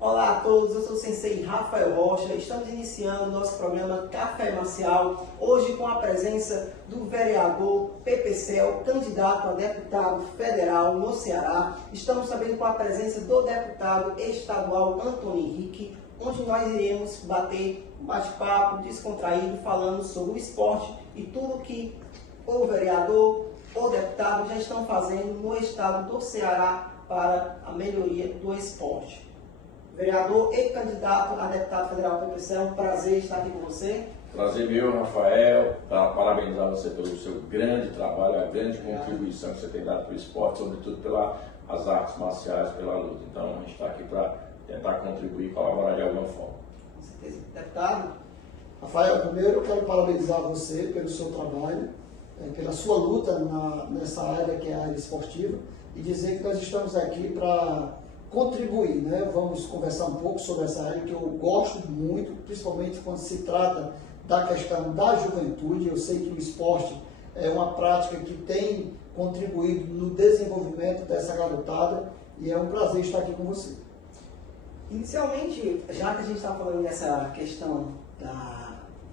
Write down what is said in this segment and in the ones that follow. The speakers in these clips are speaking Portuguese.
Olá a todos, eu sou o Sensei Rafael Rocha. Estamos iniciando o nosso programa Café Marcial, hoje com a presença do vereador Pepe Cel, candidato a deputado federal no Ceará. Estamos também com a presença do deputado estadual Antônio Henrique, onde nós iremos bater um bate-papo descontraído, falando sobre o esporte e tudo que o vereador ou deputado já estão fazendo no estado do Ceará para a melhoria do esporte. Vereador e candidato a deputado federal Pepe Cel, um prazer estar aqui com você. Prazer meu, Rafael, parabenizar você pelo seu grande trabalho, a grande contribuição que você tem dado para o esporte, sobretudo pelas artes marciais, pela luta. Então, a gente está aqui para tentar contribuir e colaborar de alguma forma. Com certeza. Deputado? Rafael, primeiro eu quero parabenizar você pelo seu trabalho, pela sua luta nessa área que é a área esportiva, e dizer que nós estamos aqui para contribuir, né? Vamos conversar um pouco sobre essa área que eu gosto muito, principalmente quando se trata da questão da juventude. Eu sei que o esporte é uma prática que tem contribuído no desenvolvimento dessa garotada e é um prazer estar aqui com você. Inicialmente, já que a gente está falando dessa questão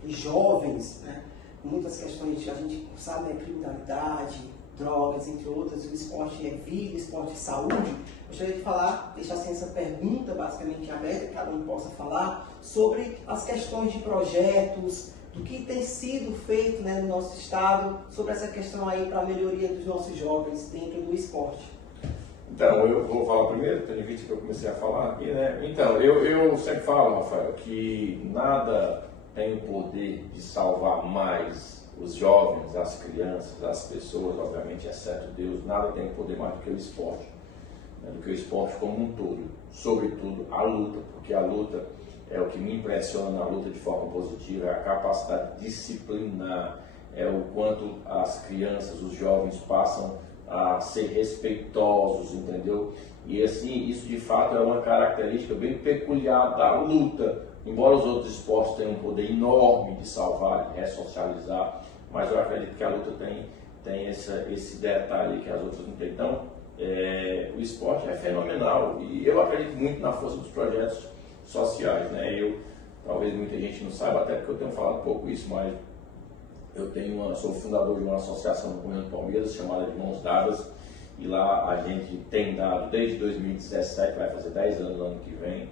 dos jovens, né? Muitas questões que a gente sabe, criminalidade, drogas, entre outras, o esporte é vida, o esporte é saúde. Gostaria de falar, deixar assim essa pergunta basicamente aberta, que cada um possa falar, sobre as questões de projetos, do que tem sido feito, né, no nosso estado, sobre essa questão aí para a melhoria dos nossos jovens dentro do esporte. Então, eu vou falar primeiro, tendo em vista que eu comecei a falar aqui, né? Então, eu sempre falo, Rafael, que nada tem o poder de salvar mais os jovens, as crianças, as pessoas, obviamente, exceto Deus, nada tem poder mais do que o esporte, né? Do que o esporte como um todo, sobretudo a luta, porque a luta é o que me impressiona na luta de forma positiva, é a capacidade disciplinar, é o quanto as crianças, os jovens passam a ser respeitosos, entendeu? E assim, isso de fato é uma característica bem peculiar da luta, embora os outros esportes tenham um poder enorme de salvar, de ressocializar, mas eu acredito que a luta tem esse detalhe que as outras não têm. Então, o esporte é fenomenal e eu acredito muito na força dos projetos sociais, né? Talvez muita gente não saiba, até porque eu tenho falado pouco isso, mas sou fundador de uma associação no Comando Palmeiras chamada de Mãos Dadas, e lá a gente tem dado, desde 2017, vai fazer 10 anos no ano que vem,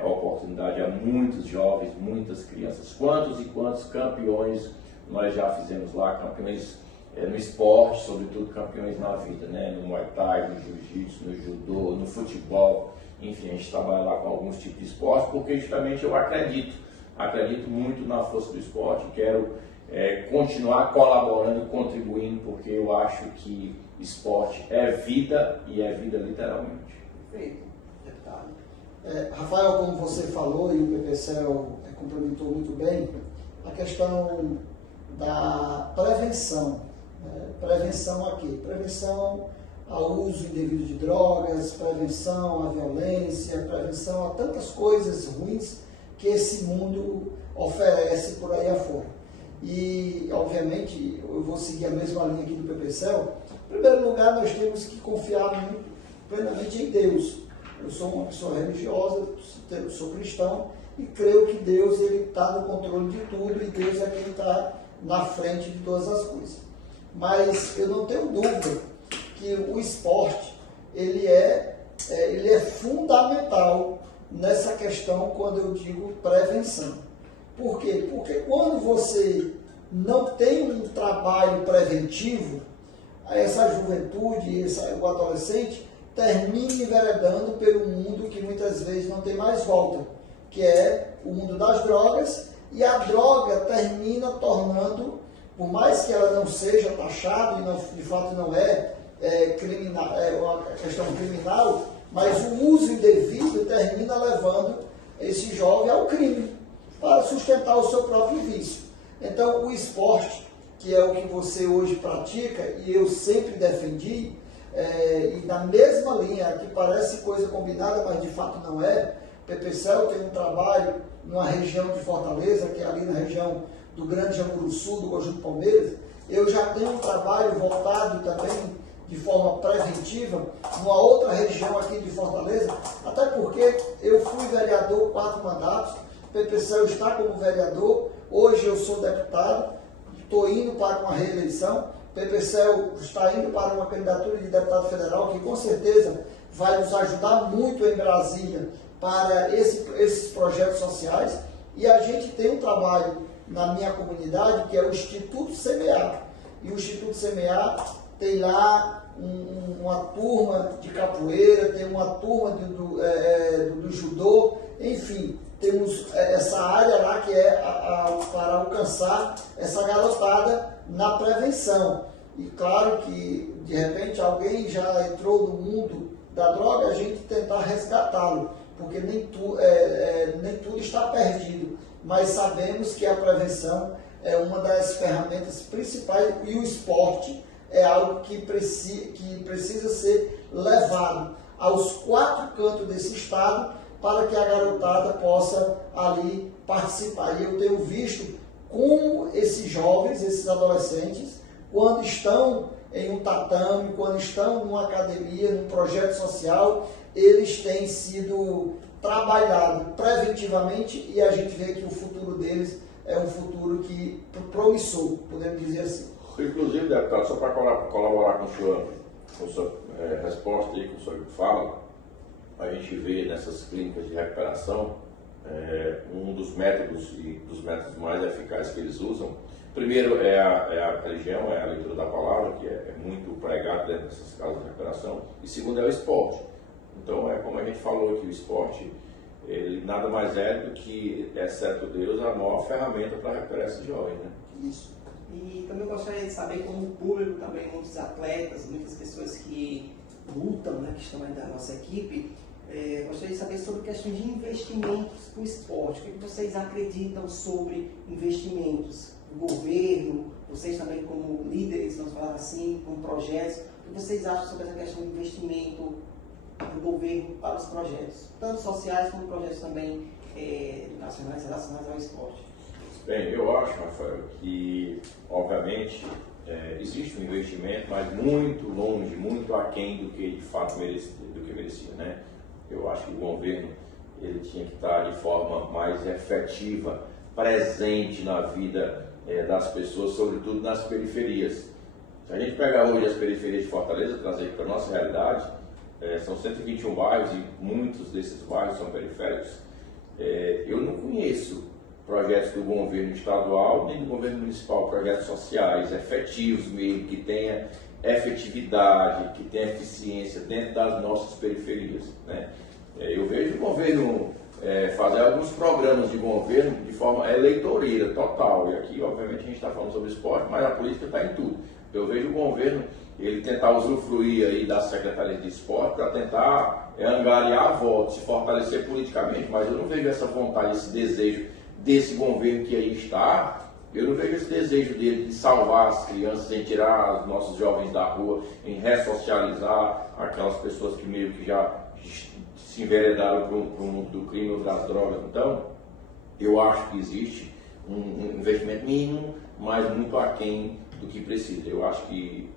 a oportunidade a muitos jovens, muitas crianças. Quantos e quantos campeões nós já fizemos lá, campeões no esporte, sobretudo campeões na vida, né? No Muay Thai, no Jiu-Jitsu, no Judô, no futebol, enfim, a gente trabalha lá com alguns tipos de esporte, porque justamente eu acredito muito na força do esporte, quero continuar colaborando, contribuindo, porque eu acho que esporte é vida e é vida literalmente. Perfeito, deputado. Rafael, como você falou e o Pepe Cel complementou muito bem, a questão da prevenção. Prevenção a quê? Prevenção ao uso indevido de drogas, prevenção à violência, prevenção a tantas coisas ruins que esse mundo oferece por aí afora. E, obviamente, eu vou seguir a mesma linha aqui do Pepe Cel. Em primeiro lugar, nós temos que confiar muito plenamente em Deus. Eu sou uma pessoa religiosa, eu sou cristão e creio que Deus está no controle de tudo e Deus é quem está na frente de todas as coisas. Mas eu não tenho dúvida que o esporte ele é fundamental nessa questão quando eu digo prevenção. Por quê? Porque quando você não tem um trabalho preventivo, essa juventude, o adolescente, termina enveredando pelo mundo que muitas vezes não tem mais volta, que é o mundo das drogas, e a droga termina tornando, por mais que ela não seja taxada, e não, de fato não criminal, é uma questão criminal, mas o uso indevido termina levando esse jovem ao crime, para sustentar o seu próprio vício. Então, o esporte, que é o que você hoje pratica, e eu sempre defendi, e na mesma linha, que parece coisa combinada, mas de fato não é, Pepe Cel tem um trabalho numa região de Fortaleza, que é ali na região do Grande Jamuru Sul, do Conjunto Palmeiras. Eu já tenho um trabalho voltado também de forma preventiva, numa outra região aqui de Fortaleza, até porque eu fui vereador 4 mandatos, PPCEL está como vereador, hoje eu sou deputado, estou indo para uma reeleição, PPCEL está indo para uma candidatura de deputado federal que com certeza vai nos ajudar muito em Brasília para esses projetos sociais, e a gente tem um trabalho na minha comunidade que é o Instituto Semear, e o Instituto Semear tem lá uma turma de capoeira, tem uma turma do judô, enfim, temos essa área lá que é para alcançar essa garotada na prevenção. E claro que, de repente, alguém já entrou no mundo da droga, a gente tentar resgatá-lo, porque nem tudo está perdido, mas sabemos que a prevenção é uma das ferramentas principais, e o esporte é algo que precisa ser levado aos 4 cantos desse estado para que a garotada possa ali participar. E eu tenho visto como esses jovens, esses adolescentes, quando estão em um tatame, quando estão numa academia, num projeto social, eles têm sido trabalhados preventivamente, e a gente vê que o futuro deles é um futuro promissor, podemos dizer assim. Inclusive, deputado, só para colaborar com sua resposta aí, com a sua fala, a gente vê nessas clínicas de recuperação um dos métodos e dos métodos mais eficazes que eles usam. Primeiro é a religião, é a leitura da palavra, que é muito pregado dentro dessas casas de recuperação. E segundo é o esporte. Então, como a gente falou aqui, o esporte, ele nada mais é do que, exceto Deus, a maior ferramenta para recuperar esses jovens, né? Isso. E também gostaria de saber, como público, também muitos atletas, muitas pessoas que lutam, né, que estão aí da nossa equipe, gostaria de saber sobre questões de investimentos para o esporte. O que vocês acreditam sobre investimentos? O governo, vocês também como líderes, vamos falar assim, com projetos, o que vocês acham sobre essa questão de investimento do governo para os projetos, tanto sociais como projetos também educacionais relacionados ao esporte? Bem, eu acho, Rafael, que, obviamente, existe um investimento, mas muito longe, muito aquém do que de fato merecia, né? Eu acho que o governo ele tinha que estar de forma mais efetiva, presente na vida das pessoas, sobretudo nas periferias. Se a gente pegar hoje as periferias de Fortaleza, trazer para a nossa realidade, são 121 bairros e muitos desses bairros são periféricos. Eu não conheço projetos do governo estadual nem do governo municipal, projetos sociais efetivos mesmo, que tenha efetividade, que tenha eficiência dentro das nossas periferias, né? Eu vejo o governo fazer alguns programas de governo de forma eleitoreira total, e aqui obviamente a gente está falando sobre esporte, mas a política está em tudo. Eu vejo o governo ele tentar usufruir aí das secretarias de esporte para tentar angariar votos, se fortalecer politicamente, mas eu não vejo essa vontade, esse desejo desse governo que aí está. Eu não vejo esse desejo dele de salvar as crianças, em tirar os nossos jovens da rua, em ressocializar aquelas pessoas que meio que já se enveredaram para o mundo do crime ou das drogas. Então, eu acho que existe um investimento mínimo, mas muito aquém do que precisa. Eu acho que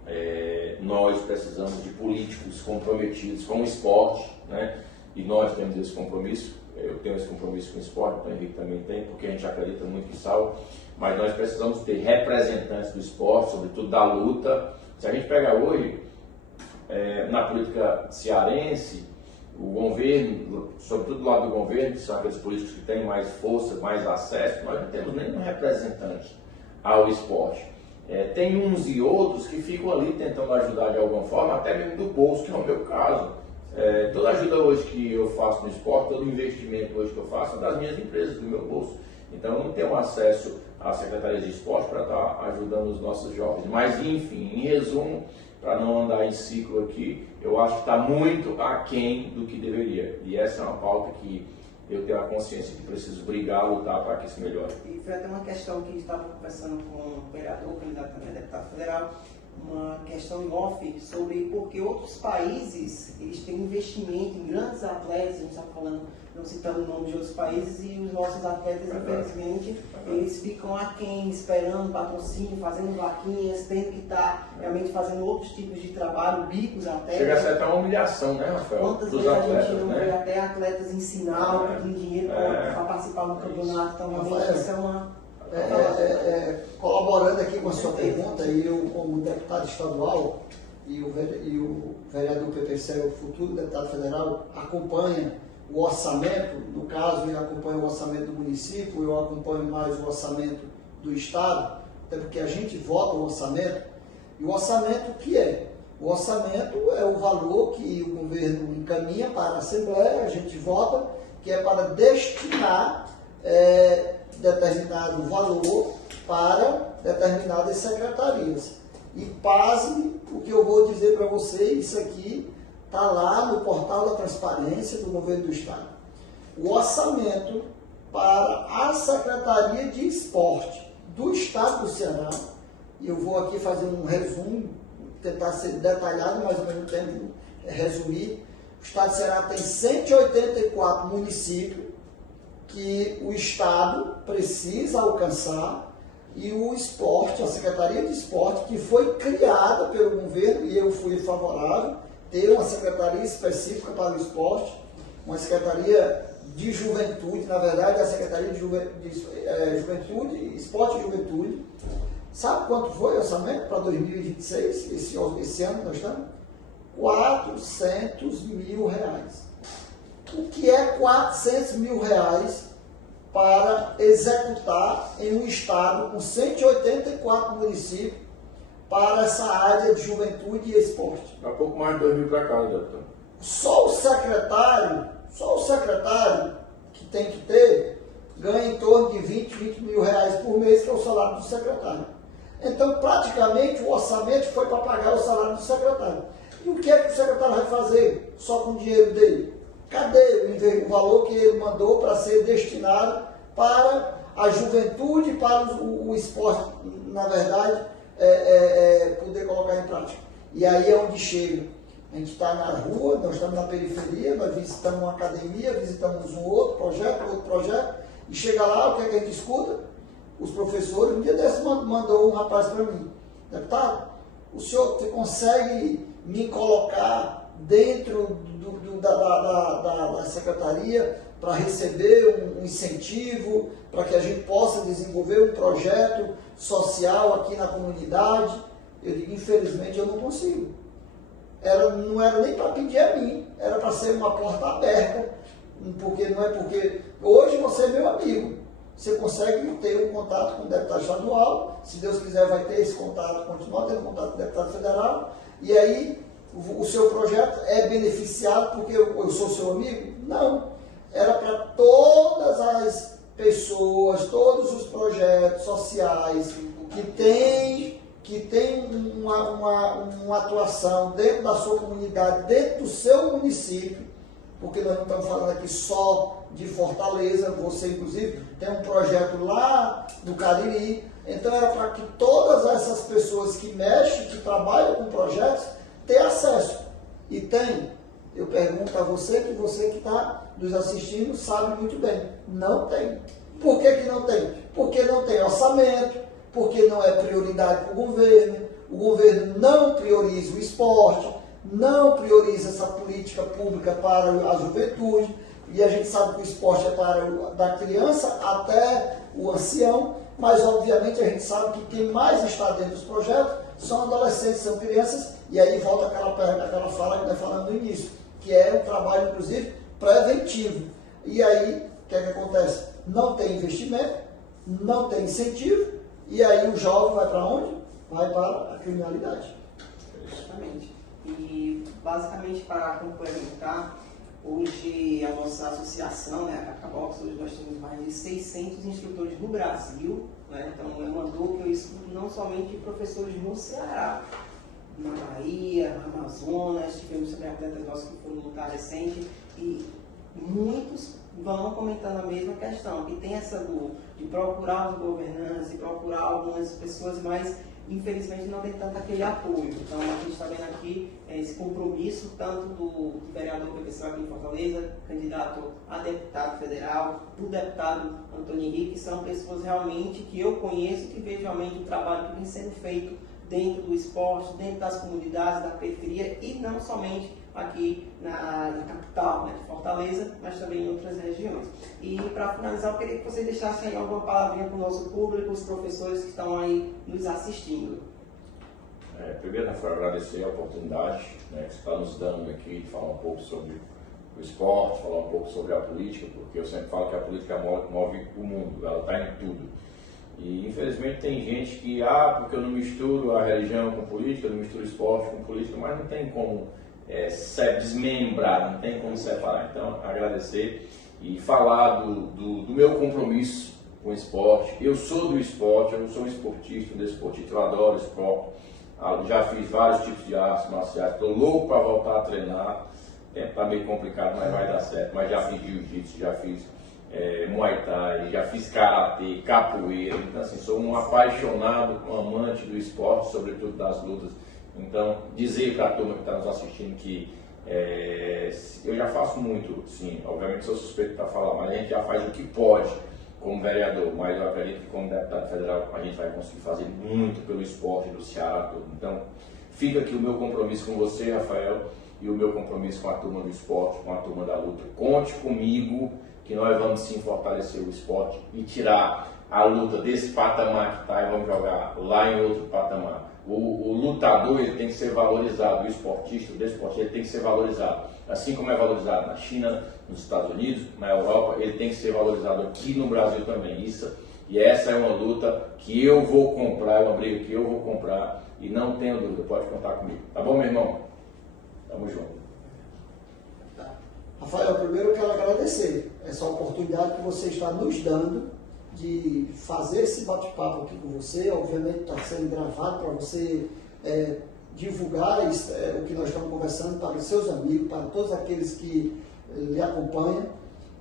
nós precisamos de políticos comprometidos com o esporte, né? E nós temos esse compromisso. Eu tenho esse compromisso com o esporte, o Henrique também tem, porque a gente acredita muito em saúde, mas nós precisamos ter representantes do esporte, sobretudo da luta. Se a gente pegar hoje, na política cearense, o governo, sobretudo do lado do governo, que são aqueles políticos que têm mais força, mais acesso, nós não temos nenhum representante ao esporte. Tem uns e outros que ficam ali tentando ajudar de alguma forma, até mesmo do bolso, que é o meu caso. Toda ajuda hoje que eu faço no esporte, todo investimento hoje que eu faço é das minhas empresas, do meu bolso. Então eu não tenho acesso à Secretaria de Esporte para estar ajudando os nossos jovens. Mas enfim, em resumo, para não andar em ciclo aqui, eu acho que está muito aquém do que deveria. E essa é uma pauta que eu tenho a consciência que preciso brigar, lutar para que isso melhore. E foi até uma questão que estava conversando com o vereador, candidato também a deputado federal, uma questão em off sobre porque outros países eles têm investimento em grandes atletas, a gente está falando, não citando o nome de outros países, e os nossos atletas, infelizmente, eles ficam aquém, esperando patrocínio, fazendo vaquinhas, tendo que estar realmente fazendo outros tipos de trabalho, bicos até. Chega a ser até uma humilhação, né, Rafael? Quantas vezes a gente não vê até atletas em sinal, pedindo dinheiro para participar do campeonato, então realmente isso é uma... Colaborando aqui com a sua pergunta, e eu, como deputado estadual, e o vereador PPCel, o futuro deputado federal, acompanha o orçamento, no caso, ele acompanha o orçamento do município, eu acompanho mais o orçamento do Estado, até porque a gente vota o orçamento, e o orçamento o que é? O orçamento é o valor que o governo encaminha para a Assembleia, a gente vota, que é para destinar determinado valor para determinadas secretarias. E pasme o que eu vou dizer para vocês, isso aqui está lá no portal da transparência do governo do Estado. O orçamento para a Secretaria de Esporte do Estado do Ceará, e eu vou aqui fazer um resumo, tentar ser detalhado, mas ao mesmo tempo resumir. O Estado do Ceará tem 184 municípios que o Estado precisa alcançar, e o esporte, a Secretaria de Esporte, que foi criada pelo governo, e eu fui favorável, ter uma secretaria específica para o esporte, uma secretaria de juventude, na verdade, a Secretaria de Juventude, Esporte e Juventude. Sabe quanto foi o orçamento para 2026, esse ano que nós estamos? R$400 mil. O que é R$400 mil para executar em um estado com 184 municípios para essa área de juventude e esporte? Há pouco mais de 2 mil para cá, né, deputado? Só o secretário que tem que ter, ganha em torno de 20 mil reais por mês, que é o salário do secretário. Então, praticamente, o orçamento foi para pagar o salário do secretário. E o que é que o secretário vai fazer só com o dinheiro dele? Cadê o valor que ele mandou para ser destinado para a juventude, para o esporte, na verdade, poder colocar em prática? E aí é onde chega. A gente está na rua, nós estamos na periferia, nós visitamos uma academia, visitamos um outro projeto, e chega lá, o que é que a gente escuta? Os professores, um dia desse mandou um rapaz para mim: deputado, o senhor consegue me colocar dentro da secretaria para receber um incentivo, para que a gente possa desenvolver um projeto social aqui na comunidade? Eu digo, infelizmente eu não consigo. Não era nem para pedir a mim, era para ser uma porta aberta, porque hoje você é meu amigo. Você consegue ter um contato com o deputado estadual, se Deus quiser vai ter esse contato, continuar tendo contato com o deputado federal, e aí o seu projeto é beneficiado porque eu sou seu amigo? Não. Era para todas as pessoas, todos os projetos sociais que tem uma atuação dentro da sua comunidade, dentro do seu município, porque nós não estamos falando aqui só de Fortaleza, você inclusive tem um projeto lá no Cariri, então era para que todas essas pessoas que mexem, que trabalham com projetos, tenham acesso. E tem. Eu pergunto a você que está nos assistindo sabe muito bem, não tem. Por que não tem? Porque não tem orçamento, porque não é prioridade para o governo não prioriza o esporte, não prioriza essa política pública para a juventude, e a gente sabe que o esporte é para da criança até o ancião, mas obviamente a gente sabe que quem mais está dentro dos projetos são adolescentes, são crianças, e aí volta aquela fala que nós falamos no início, que é um trabalho, inclusive, preventivo. E aí, o que é que acontece? Não tem investimento, não tem incentivo, e aí o jovem vai para onde? Vai para a criminalidade. Exatamente. E, basicamente, para complementar, hoje a nossa associação, né, a Cacabox, hoje nós temos mais de 600 instrutores no Brasil, né? Então é uma dor que eu escuto não somente de professores no Ceará, na Bahia, na Amazonas, tivemos também atletas nossos que foram lutar recente, e muitos vão comentando a mesma questão, que tem essa dor de procurar os governantes, de procurar algumas pessoas mais infelizmente não tem tanto aquele apoio. Então a gente está vendo aqui esse compromisso tanto do vereador PPCel aqui em Fortaleza, candidato a deputado federal, do deputado Antônio Henrique, que são pessoas realmente que eu conheço, que vejo realmente o trabalho que vem sendo feito dentro do esporte, dentro das comunidades, da periferia e não somente aqui na capital, né, de Fortaleza, mas também em outras regiões. E para finalizar, eu queria que você deixasse aí alguma palavrinha para o nosso público, os professores que estão aí nos assistindo. Primeiro, Rafael, agradecer a oportunidade, né, que você está nos dando aqui de falar um pouco sobre o esporte, falar um pouco sobre a política, porque eu sempre falo que a política move o mundo, ela está em tudo. E infelizmente tem gente que, porque eu não misturo a religião com política, eu não misturo esporte com política, mas não tem como desmembrar, não tem como separar. Então, agradecer e falar do meu compromisso com o esporte. Eu sou do esporte, eu sou um esportista, eu adoro esporte. Já fiz vários tipos de artes marciais, estou louco para voltar a treinar. O tempo está meio complicado, mas vai dar certo. Mas já fiz jiu-jitsu, já fiz muay thai, já fiz karatê, capoeira. Então, assim, sou um apaixonado, um amante do esporte, sobretudo das lutas. Então, dizer para a turma que está nos assistindo que eu já faço muito, sim, obviamente sou suspeito para falar, mas a gente já faz o que pode como vereador, mas eu acredito que como deputado federal a gente vai conseguir fazer muito pelo esporte do Ceará todo. Então, fica aqui o meu compromisso com você, Rafael, e o meu compromisso com a turma do esporte, com a turma da luta. Conte comigo que nós vamos sim fortalecer o esporte e tirar a luta desse patamar que está e vamos jogar lá em outro patamar. O lutador ele tem que ser valorizado, o esportista, o desportista ele tem que ser valorizado. Assim como é valorizado na China, nos Estados Unidos, na Europa, ele tem que ser valorizado aqui no Brasil também. E essa é uma luta que eu vou comprar, é uma briga que eu vou comprar e não tenho dúvida, pode contar comigo. Tá bom, meu irmão? Tamo junto. Rafael, primeiro eu quero agradecer essa oportunidade que você está nos dando de fazer esse bate-papo aqui com você. Obviamente está sendo gravado para você divulgar o que nós estamos conversando para os seus amigos, para todos aqueles que lhe acompanham,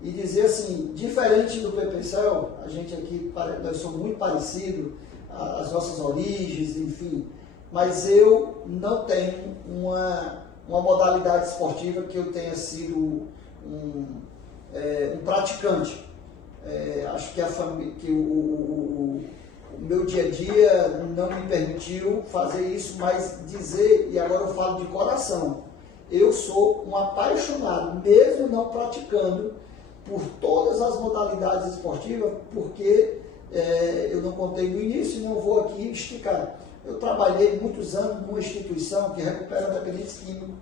e dizer assim, diferente do PPCel, a gente aqui, nós somos muito parecidos, as nossas origens, enfim, mas eu não tenho uma modalidade esportiva que eu tenha sido um praticante. Acho que o meu dia a dia não me permitiu fazer isso, mas dizer, e agora eu falo de coração, eu sou um apaixonado, mesmo não praticando, por todas as modalidades esportivas, porque eu não contei no início e não vou aqui esticar. Eu trabalhei muitos anos numa instituição que recupera dependentes químicos,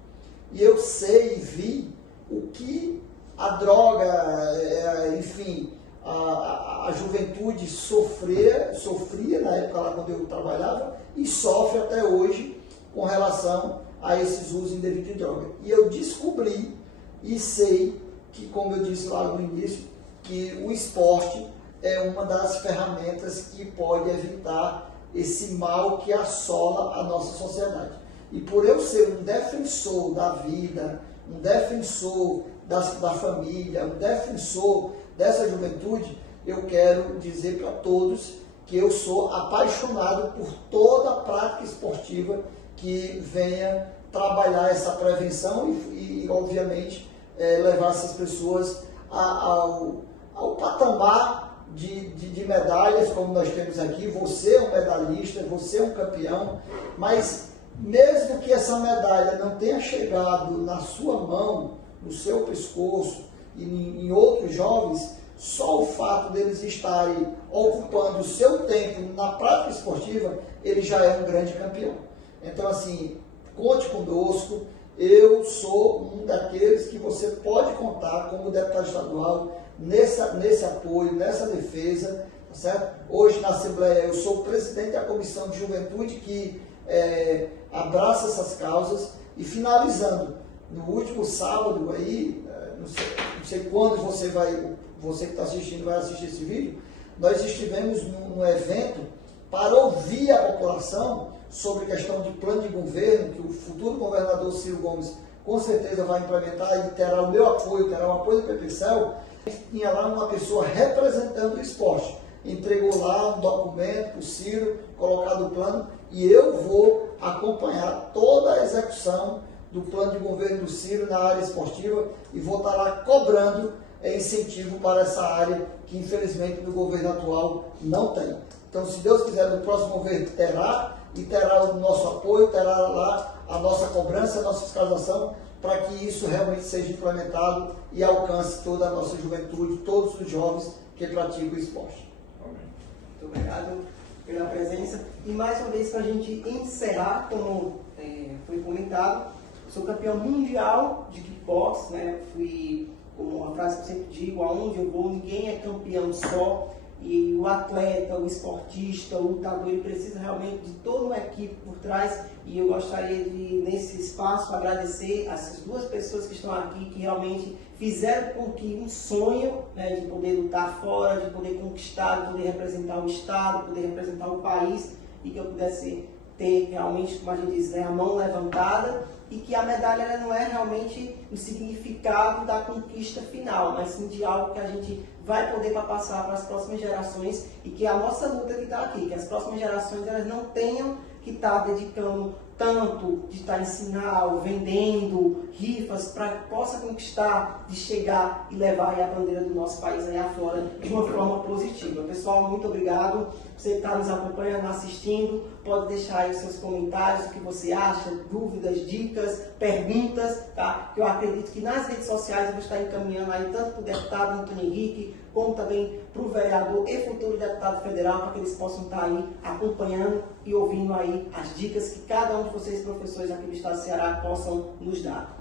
e eu sei e vi o que a droga, enfim, a juventude sofria na época lá quando eu trabalhava e sofre até hoje com relação a esses usos indevidos de droga. E eu descobri e sei que, como eu disse lá no início, que o esporte é uma das ferramentas que pode evitar esse mal que assola a nossa sociedade. E por eu ser um defensor da vida, um defensor da família, um defensor dessa juventude, eu quero dizer para todos que eu sou apaixonado por toda a prática esportiva que venha trabalhar essa prevenção e obviamente, levar essas pessoas ao patamar de medalhas, como nós temos aqui. Você é um medalhista, você é um campeão, mas mesmo que essa medalha não tenha chegado na sua mão, no seu pescoço e em outros jovens, só o fato deles estarem ocupando o seu tempo na prática esportiva, ele já é um grande campeão. Então, assim, conte conosco. Eu sou um daqueles que você pode contar como deputado estadual nesse apoio, nessa defesa, tá certo? Hoje na Assembleia eu sou o presidente da Comissão de Juventude que abraça essas causas. E finalizando, no último sábado aí, não sei quando você que está assistindo vai assistir esse vídeo, nós estivemos num evento para ouvir a população sobre questão de plano de governo, que o futuro governador Ciro Gomes com certeza vai implementar e terá o meu apoio, terá o apoio do PPCel. Tinha lá uma pessoa representando o esporte, entregou lá um documento para o Ciro, colocado o plano, e eu vou acompanhar toda a execução do plano de governo do Ciro na área esportiva e vou estar lá cobrando incentivo para essa área que infelizmente no governo atual não tem. Então, se Deus quiser, no próximo governo terá, e terá o nosso apoio, terá lá a nossa cobrança, a nossa fiscalização, para que isso realmente seja implementado e alcance toda a nossa juventude, todos os jovens que praticam o esporte. Muito obrigado pela presença. E mais uma vez, para a gente encerrar, como foi comentado, sou campeão mundial de kickbox, né? Fui, como uma frase que eu sempre digo, aonde eu vou, ninguém é campeão só. E o atleta, o esportista, o lutador, ele precisa realmente de toda uma equipe por trás. E eu gostaria de, nesse espaço, agradecer essas duas pessoas que estão aqui, que realmente fizeram com que um sonho, né, de poder lutar fora, de poder conquistar, de poder representar o Estado, poder representar o país, e que eu pudesse ter realmente, como a gente diz, né, a mão levantada, e que a medalha ela não é realmente o significado da conquista final, mas sim de algo que a gente vai poder passar para as próximas gerações, e que a nossa luta que está aqui, que as próximas gerações elas não tenham que estar dedicando tanto de estar em sinal, vendendo rifas, para que possa conquistar, de chegar e levar aí a bandeira do nosso país aí afora de uma forma positiva. Pessoal, muito obrigado. Você que está nos acompanhando, assistindo, pode deixar aí os seus comentários, o que você acha, dúvidas, dicas, perguntas, tá? Que eu acredito que nas redes sociais eu vou estar encaminhando aí tanto para o deputado Antônio Henrique, como também para o vereador e futuro deputado federal, para que eles possam estar aí acompanhando e ouvindo aí as dicas que cada um de vocês, professores aqui do Estado do Ceará, possam nos dar.